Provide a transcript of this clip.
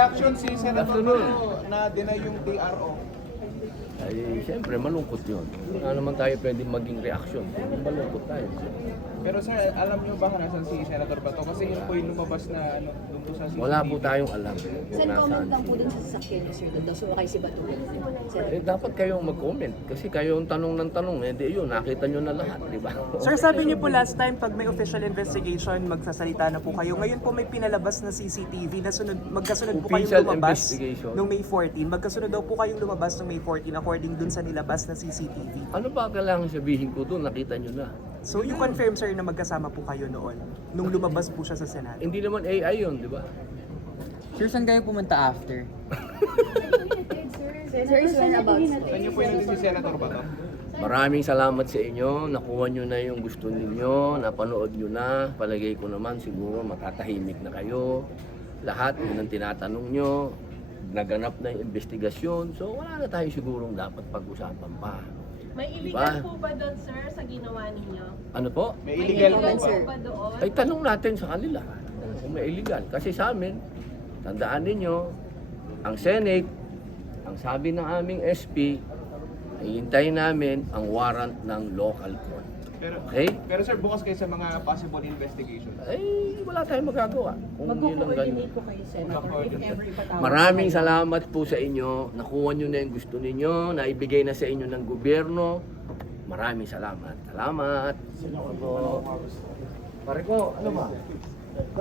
Action si Senator na deny yung TRO. Ay, siyempre, malungkot yun. Wala naman tayo pwedeng maging reaksyon. Malungkot tayo. Pero sir, alam niyo ba kung nasan si Senator Bato? Kasi yun po yung lumabas na doon po sa CCTV. Wala po tayong alam kung Send comment nasaan. lang po din sa sasakyan niyo, sir. Doon daw sumakay si Bato. Eh, dapat kayong mag-comment. Kasi kayo ang tanong ng tanong. Eh, di yun, nakita nyo na lahat, di ba? Sir, sabi niyo po last time, pag may official investigation, magsasalita na po kayo. Ngayon po may pinalabas na CCTV na magkasunod po kayong Official lumabas investigation? noong May 14. Magkasunod daw po kayong lumabas noong May 14 according dun sa nilabas na CCTV. Ano ba kailangan sabihin ko doon? Nakita nyo na. So you confirm, sir, na magkasama po kayo noon nung lumabas po siya sa Senado. Hindi naman AI yun, di ba? Sir, saan kayo pumunta after? Sir, is when about Saan niyo po yun si Senator Bato? Maraming salamat sa inyo. Nakuha nyo na yung gusto ninyo. Napanood nyo na. Palagay ko naman siguro matatahimik na kayo. Lahat yun ang tinatanong nyo. Naganap na yung investigasyon. So wala na tayo sigurong dapat pag-usapan pa. May Diba? illegal po ba doon, sir, sa ginawa ninyo? Ano po? May illegal po ba? sir. po ba doon? Ay tanong natin sa kanila kung may illegal. Kasi sa amin, tandaan ninyo, ang Senate, ang sabi ng aming SP, hihintayin namin ang warrant ng local court. Pero sir, bukas kayo sa mga possible investigation. Ay, wala tayong magagawa. Kung yun ang ganun. po kayo, Senator, if ever ipatawag. Maraming salamat po sa inyo. Nakuha nyo na yung gusto ninyo. Naibigay na sa inyo ng gobyerno. Maraming salamat. Salamat. Pare ko, ano ba?